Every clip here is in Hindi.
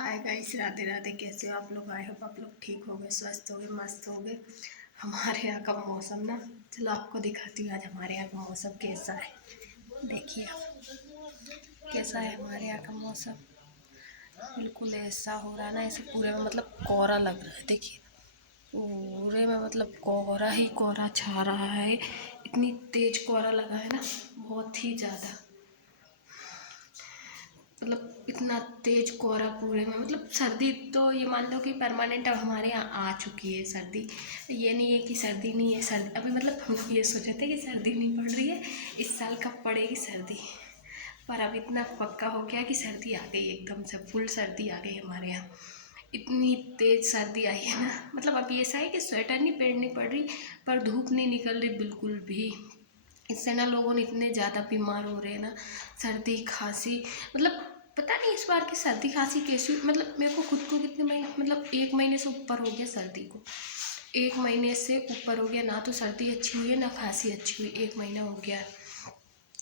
Hi guys, Radhe Radhe. कैसे हो आप लोग? आई होप आप लोग ठीक हो गए, स्वस्थ हो गए, मस्त हो गए। हमारे यहाँ का मौसम ना, चलो आपको दिखाती हूँ आज हमारे यहाँ का मौसम कैसा है। देखिए आप, कैसा है हमारे यहाँ का मौसम। बिल्कुल ऐसा हो रहा है ना, ऐसे पूरे में मतलब कोहरा लग रहा है। देखिए पूरे में मतलब कोहरा ही कोहरा छा रहा है। इतनी तेज कोहरा लगा है ना, बहुत ही ज़्यादा। मतलब इतना तेज कोहरा पूरे में, मतलब सर्दी तो ये मान लो कि परमानेंट अब हमारे यहाँ आ चुकी है सर्दी। ये नहीं है कि सर्दी नहीं है, सर्दी अभी मतलब हम लोग ये सोचे थे कि सर्दी नहीं पड़ रही है, इस साल कब पड़ेगी सर्दी। पर अब इतना पक्का हो गया कि सर्दी आ गई, एकदम से फुल सर्दी आ गई हमारे यहाँ। इतनी तेज सर्दी आई है ना, मतलब अब ऐसा है कि स्वेटर नहीं पहननी पड़ रही, पर धूप नहीं निकल रही बिल्कुल भी। इससे ना लोगों ने इतने ज़्यादा बीमार हो रहे हैं ना, सर्दी खांसी। मतलब पता नहीं इस बार की सर्दी खांसी कैसी, मतलब मेरे को खुद को कितने महीने, मतलब 1 महीने से ऊपर हो गया सर्दी को। 1 महीने से ऊपर हो गया, ना तो सर्दी अच्छी हुई है ना खांसी अच्छी हुई, 1 महीना हो गया।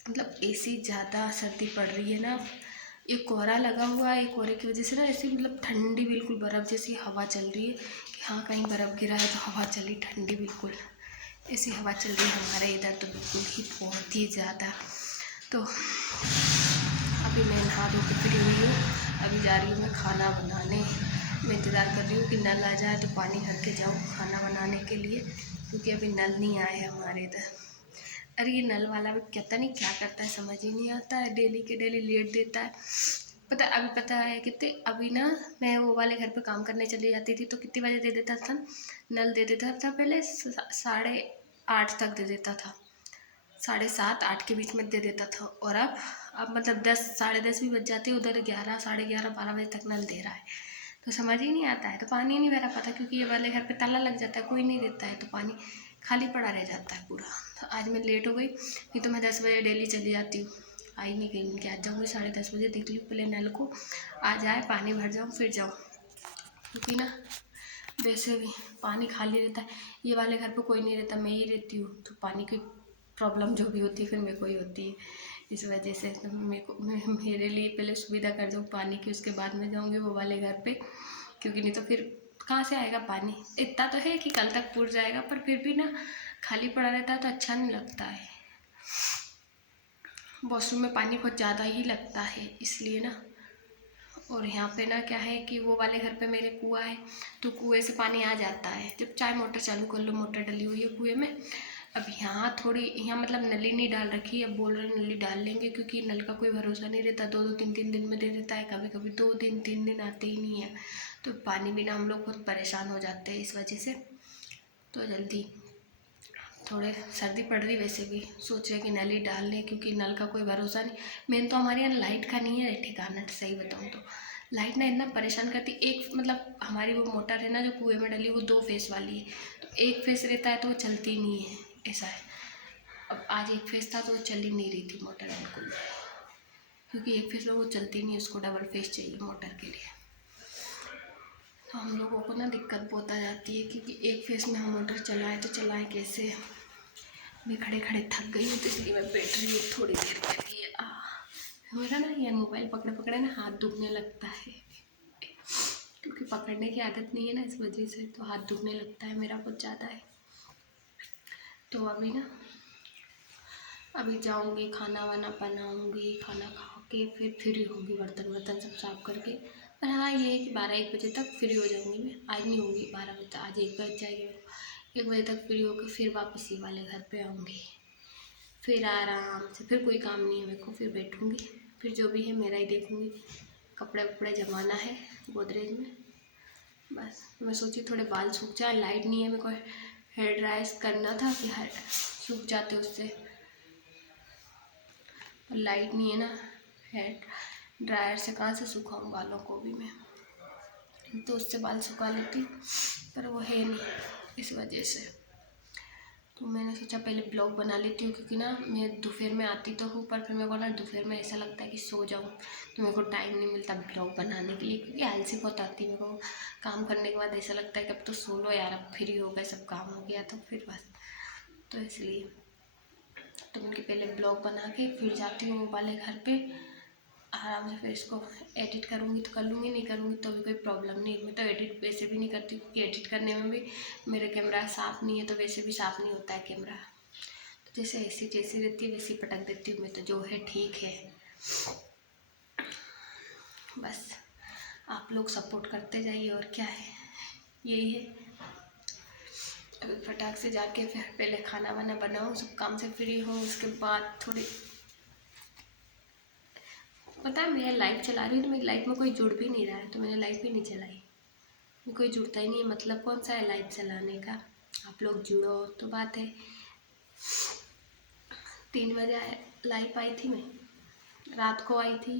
मतलब ऐसी ज़्यादा सर्दी पड़ रही है ना। एक कोहरा लगा हुआ है, कोहरे की वजह से ना ऐसी मतलब ठंडी, बिल्कुल बर्फ़ जैसी हवा चल रही है कि हाँ कहीं बर्फ़ गिरा है तो हवा चली ठंडी, बिल्कुल ऐसी हवा चल रही है हमारे इधर तो बिल्कुल ही, बहुत ही ज़्यादा। तो अभी मैं नहा धो के फ्री हुई हूँ, अभी जा रही हूँ मैं खाना बनाने। मैं इंतज़ार कर रही हूँ कि नल आ जाए तो पानी भर के जाऊँ खाना बनाने के लिए, क्योंकि अभी नल नहीं आए हैं हमारे इधर। अरे ये नल वाला भी कहता नहीं क्या करता है, समझ ही नहीं आता है, डेली के डेली लेट देता है। पता है कितने, अभी ना मैं वो वाले घर पे काम करने चली जाती थी तो कितनी बजे दे देता था नल, दे देता था पहले 8:30 तक दे देता था, 7:30-8 के बीच में दे देता था। और अब मतलब 10 10:30 भी बज जाते, उधर 11 11:30 12 बजे तक नल दे रहा है। तो समझ ही नहीं आता है, तो पानी नहीं भरा पाता, क्योंकि ये वाले घर पे ताला लग जाता है, कोई नहीं देता है, तो पानी खाली पड़ा रह जाता है पूरा। तो आज मैं लेट हो गई, नहीं तो मैं 10 बजे डेली चली जाती हूँ। आई नहीं गई, उनके आज जाऊँगी 10:30 बजे, देख लूँ पहले नल को आ जाए, पानी भर जाऊँ फिर जाऊँ, क्योंकि ना वैसे भी पानी खाली रहता है। ये वाले घर पे कोई नहीं रहता, मैं ही रहती हूँ, तो पानी की प्रॉब्लम जो भी होती है फिर मेरे को ही होती है। इस वजह से तो मेरे लिए पहले सुविधा कर दो पानी की, उसके बाद में जाऊँगी वो वाले घर पे, क्योंकि नहीं तो फिर कहाँ से आएगा पानी। इतना तो है कि कल तक पूर जाएगा, पर फिर भी ना खाली पड़ा रहता है तो अच्छा नहीं लगता है। वॉशरूम में पानी बहुत ज़्यादा ही लगता है इसलिए ना। और यहाँ पे ना क्या है कि वो वाले घर पे मेरे कुआँ है, तो कुएँ से पानी आ जाता है, जब चाहे मोटर चालू कर लो, मोटर डली हुई है कुएँ में। अब यहाँ थोड़ी, यहाँ मतलब नली नहीं डाल रखी, अब बोल रहे नली डाल लेंगे, क्योंकि नल का कोई भरोसा नहीं रहता, 2-2 3-3 दिन में दे देता है, कभी कभी 2 दिन 3 दिन आते ही नहीं है। तो पानी बिना हम लोग बहुत परेशान हो जाते हैं इस वजह से। तो जल्दी थोड़े सर्दी पड़ रही, वैसे भी सोच रहे कि नल ही डाल लें, क्योंकि नल का कोई भरोसा नहीं। मेन तो हमारे यहाँ लाइट का नहीं है ठिकाना, सही बताऊँ तो लाइट ना इतना परेशान करती। एक मतलब हमारी वो मोटर है ना जो कुएं में डली, वो 2 फेस वाली है, तो एक फेस रहता है तो वो चलती नहीं है, ऐसा है। अब आज एक फेस था तो वो चल ही नहीं रही थी मोटर बिल्कुल, क्योंकि एक फेस में वो चलती नहीं है, उसको डबल फेस चाहिए मोटर के लिए। तो हम लोगों को ना दिक्कत बहुत आ जाती है, क्योंकि एक फेस में हम मोटर चलाएँ तो चलाएँ कैसे। मैं खड़े खड़े थक गई हूँ, तो इसलिए मैं बैठ रही हूँ थोड़ी देर के लिए। मेरा ना ये मोबाइल पकड़े पकड़े ना हाथ दुखने लगता है, क्योंकि पकड़ने की आदत नहीं है ना, इस वजह से तो हाथ दुखने लगता है मेरा बहुत ज़्यादा है। तो अभी जाऊँगी, खाना वाना बनाऊँगी, खाना खा के फिर फ्री होंगी, बर्तन वर्तन सब साफ करके। पर हाँ ये है कि 12-1 बजे तक फ्री हो जाऊँगी मैं, आज नहीं होंगी 12 बजे तक, आज 1 बज जाएगी, 1 बजे तक फ्री होकर फिर वापस ये वाले घर पे आऊँगी। फिर आराम से, फिर कोई काम नहीं है मेरे को, फिर बैठूँगी, फिर जो भी है मेरा ही देखूँगी। कपड़े वपड़े जमाना है गोदरेज में, बस। मैं सोची थोड़े बाल सूख जाए, लाइट नहीं है, मेरे को हेयर ड्राई करना था कि हेयर सूख जाते उससे, पर लाइट नहीं है ना, हेयर ड्रायर से कहाँ से सुखाऊँ बालों को भी मैं, तो उससे बाल सुखा लेती, पर वो है नहीं इस वजह से। तो मैंने सोचा पहले ब्लॉग बना लेती हूँ, क्योंकि ना मैं दोपहर में आती तो हूँ, पर फिर मेरे को ना दोपहर में ऐसा लगता है कि सो जाऊँ, तो मेरे को टाइम नहीं मिलता ब्लॉग बनाने के लिए, क्योंकि आलसी बहुत आती है मेरे को। काम करने के बाद ऐसा लगता है कि अब तो सो लो यार, अब फ्री हो गए, सब काम हो गया, तो फिर बस, तो इसलिए तो उनके पहले ब्लॉग बना के फिर जाती हूँ वो वाले घर पे। आराम से फिर इसको एडिट करूँगी तो कर लूँगी, नहीं करूँगी तो भी कोई प्रॉब्लम नहीं। मैं तो एडिट वैसे भी नहीं करती क्योंकि एडिट करने में भी मेरा कैमरा साफ़ नहीं है, तो वैसे भी साफ़ नहीं होता है कैमरा। तो जैसे ऐसी जैसी रहती है वैसी पटक देती हूँ मैं, तो जो है ठीक है। बस आप लोग सपोर्ट करते जाइए, और क्या है, यही है। अभी फटाक से जाके फिर पहले खाना वाना बनाऊँ, सब काम से फ्री हूँ, उसके बाद थोड़ी, पता है मैं लाइव चला रही हूँ तो मेरी लाइव में कोई जुड़ भी नहीं रहा है, तो मैंने लाइव भी नहीं चलाई। कोई जुड़ता ही नहीं है, मतलब कौन सा है लाइव चलाने का। आप लोग जुड़ो तो बात है। 3 बजे लाइव आई थी मैं, रात को आई थी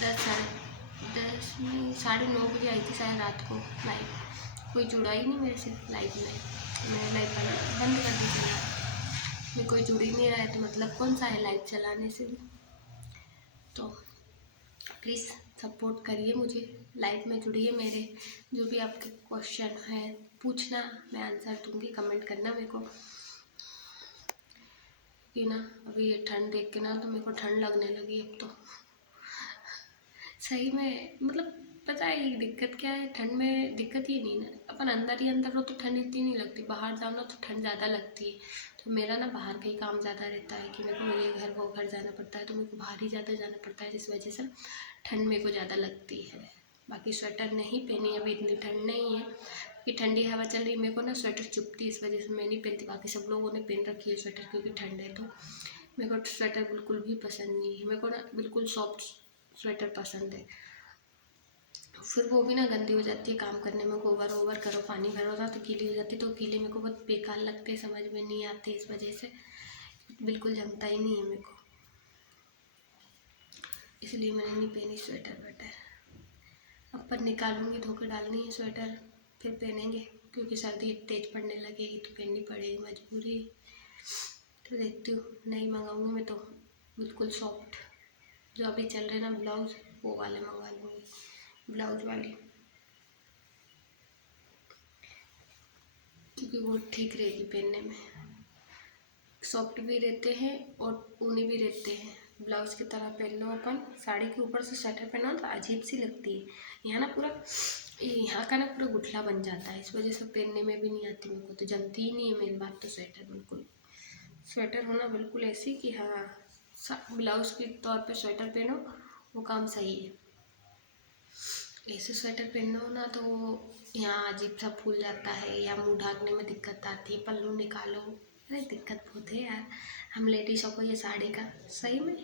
10 नहीं 9:30 बजे आई थी शायद रात को लाइव। कोई जुड़ा ही नहीं मेरे से लाइव में, मैंने लाइव बंद कर दी चला। मैं कोई जुड़ ही नहीं रहा है तो मतलब कौन सा है लाइव चलाने से भी। तो प्लीज़ सपोर्ट करिए मुझे, लाइव में जुड़िए मेरे। जो भी आपके क्वेश्चन हैं पूछना, मैं आंसर दूँगी, कमेंट करना मेरे को। कि ना अभी ये ठंड देख के ना तो मेरे को ठंड लगने लगी अब तो सही में। मतलब पता है ये दिक्कत क्या है, ठंड में दिक्कत ये नहीं ना, अपन अंदर ही अंदर हो तो ठंड इतनी नहीं लगती, बाहर जाओ ना तो ठंड ज़्यादा लगती है। तो मेरा ना बाहर का ही काम ज़्यादा रहता है कि मेरे को ये घर वो घर जाना पड़ता है, तो मेरे को बाहर ही ज़्यादा जाना पड़ता है, जिस वजह से ठंड मेरे को ज़्यादा लगती है। बाकी स्वेटर नहीं पहनी, अभी इतनी ठंड नहीं है कि ठंडी हवा चल रही है, मेरे को ना स्वेटर चुभती है, इस वजह से मैं नहीं पहनती। बाकी सब लोगों ने पहन रखी है स्वेटर क्योंकि ठंड है। तो मेरे को स्वेटर बिल्कुल भी पसंद नहीं है, मेरे को ना बिल्कुल सॉफ्ट स्वेटर पसंद है। फिर वो भी ना गंदी हो जाती है काम करने में, गोबर वोबर करो, पानी भरो ना तो गीली हो जाती है, तो गीले मेरे को बहुत बेकार लगते हैं, समझ में नहीं आते, इस वजह से बिल्कुल जमता ही नहीं है मेरे को, इसलिए मैंने नहीं पहनी स्वेटर वेटर। अब पर निकालूंगी, धो के डालनी है स्वेटर, फिर पहनेंगे क्योंकि सर्दी तेज पड़ने लगेगी तो पहननी पड़ेगी, मजबूरी। तो देखती हूँ, नहीं मंगाऊंगी मैं तो बिल्कुल सॉफ्ट, जो अभी चल रहे ना ब्लाउज, वो वाले मंगा लूँगी, ब्लाउज वाली, क्योंकि वो ठीक रहेगी पहनने में, सॉफ्ट भी रहते हैं और ऊनी भी रहते हैं। ब्लाउज की तरह पहन लो अपन, साड़ी के ऊपर से स्वेटर पहनो तो अजीब सी लगती है, यहाँ ना पूरा, यहाँ का ना पूरा गुठला बन जाता है, इस वजह से पहनने में भी नहीं आती मेरे को, तो जमती ही नहीं है मेरी बात। तो स्वेटर बिल्कुल, स्वेटर होना बिल्कुल ऐसी कि हाँ ब्लाउज के तौर पे स्वेटर पहनो, वो काम सही है। ऐसे स्वेटर पहनो ना तो यहाँ अजीब सा फूल जाता है, या मुंह ढाकने में दिक्कत आती है, पल्लू निकालो, अरे दिक्कत बहुत है यार हम लेडीज़ों को ये साड़ी का, सही में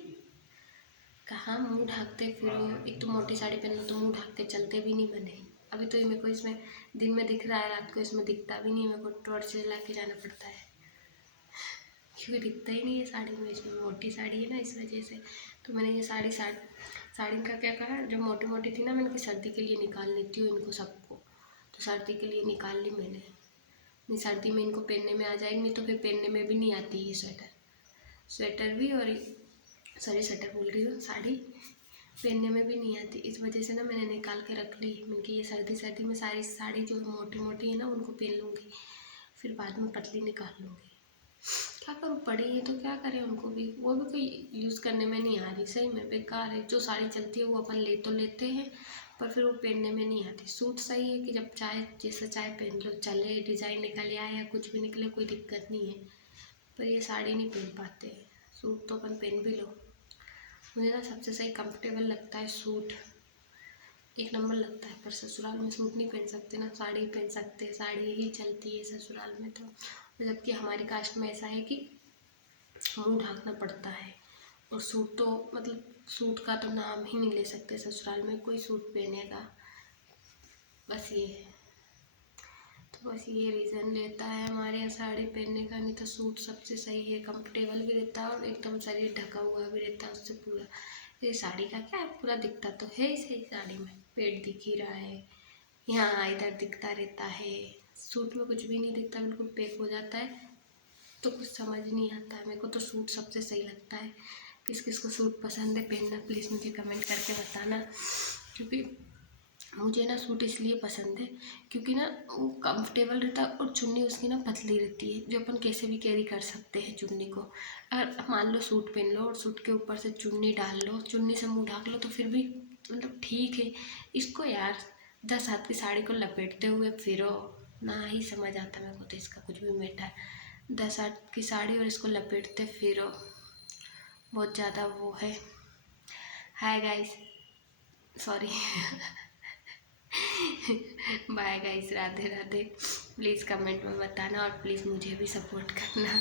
कहाँ मुंह ढाकते फिरो। एक तो मोटी साड़ी पहन लो तो मुंह ढाक के चलते भी नहीं बने। अभी तो ये मेरे को इसमें दिन में दिख रहा है, रात को इसमें दिखता भी नहीं, मेरे को टॉर्च ला के जाना पड़ता है क्योंकि दिखता ही नहीं है साड़ी में, इसमें मोटी साड़ी है ना इस वजह से। तो मैंने ये साड़ी का क्या करा, जब मोटी मोटी थी ना मैंने कि सर्दी के लिए निकाल लेती हूँ इनको सबको, तो सर्दी के लिए निकाल ली मैंने, नहीं सर्दी में इनको पहनने में आ जाएंगी तो फिर पहनने में भी नहीं आती ये स्वेटर भी, और सॉरी स्वेटर बोल रही हूँ, साड़ी पहनने में भी नहीं आती, इस वजह से ना मैंने निकाल के रख ली। मैंने कि ये सर्दी में सारी साड़ी जो मोटी मोटी है ना उनको पहन लूँगी, फिर बाद में पतली निकाल लूँगी। क्या करूँ, पड़ी है तो क्या करें उनको भी, वो भी कोई यूज़ करने में नहीं आ रही, सही में बेकार है। जो साड़ी चलती है वो अपन ले तो लेते हैं पर फिर वो पहनने में नहीं आती। सूट सही है कि जब चाहे जैसा चाहे पहन लो, चले डिज़ाइन निकल आए या कुछ भी निकले कोई दिक्कत नहीं है, पर ये साड़ी नहीं पहन पाते। सूट तो अपन पहन भी लो, मुझे ना सबसे सही कंफर्टेबल लगता है सूट, एक नंबर लगता है। पर ससुराल में सूट नहीं पहन सकते ना, साड़ी पहन सकते हैं, साड़ी ही चलती है ससुराल में। तो जबकि हमारी कास्ट में ऐसा है कि मुंह ढाकना पड़ता है, और सूट तो मतलब सूट का तो नाम ही नहीं ले सकते ससुराल में कोई सूट पहनेगा, बस ये है। तो बस ये रीज़न रहता है हमारे यहाँ साड़ी पहनने का, नहीं तो सूट सबसे सही है, कंफर्टेबल भी रहता है और एकदम शरीर ढका हुआ भी रहता है उससे पूरा। ये साड़ी का क्या है, पूरा दिखता तो है ही सही, साड़ी में पेट दिख ही रहा है, यहाँ इधर दिखता रहता है, सूट में कुछ भी नहीं दिखता, बिल्कुल पैक हो जाता है, तो कुछ समझ नहीं आता है। मेरे को तो सूट सबसे सही लगता है। किस किस को सूट पसंद है पहनना, प्लीज़ मुझे कमेंट करके बताना, क्योंकि मुझे ना सूट इसलिए पसंद है क्योंकि ना वो कंफर्टेबल रहता है और चुन्नी उसकी ना पतली रहती है, जो अपन कैसे भी कैरी कर सकते हैं चुन्नी को। अगर मान लो सूट पहन लो और सूट के ऊपर से चुन्नी डाल लो, चुन्नी से मुंह ढाक लो, तो फिर भी मतलब ठीक है। इसको यार 10 हाथ की साड़ी को लपेटते हुए फिरो, ना ही समझ आता मेरे को तो इसका कुछ भी मैटर। 10 हाथ की साड़ी और इसको लपेटते फिरो, बहुत ज़्यादा वो है। Hi guys, sorry. Bye guys, Radhe Radhe. Please comment में बताना और प्लीज़ मुझे भी सपोर्ट करना।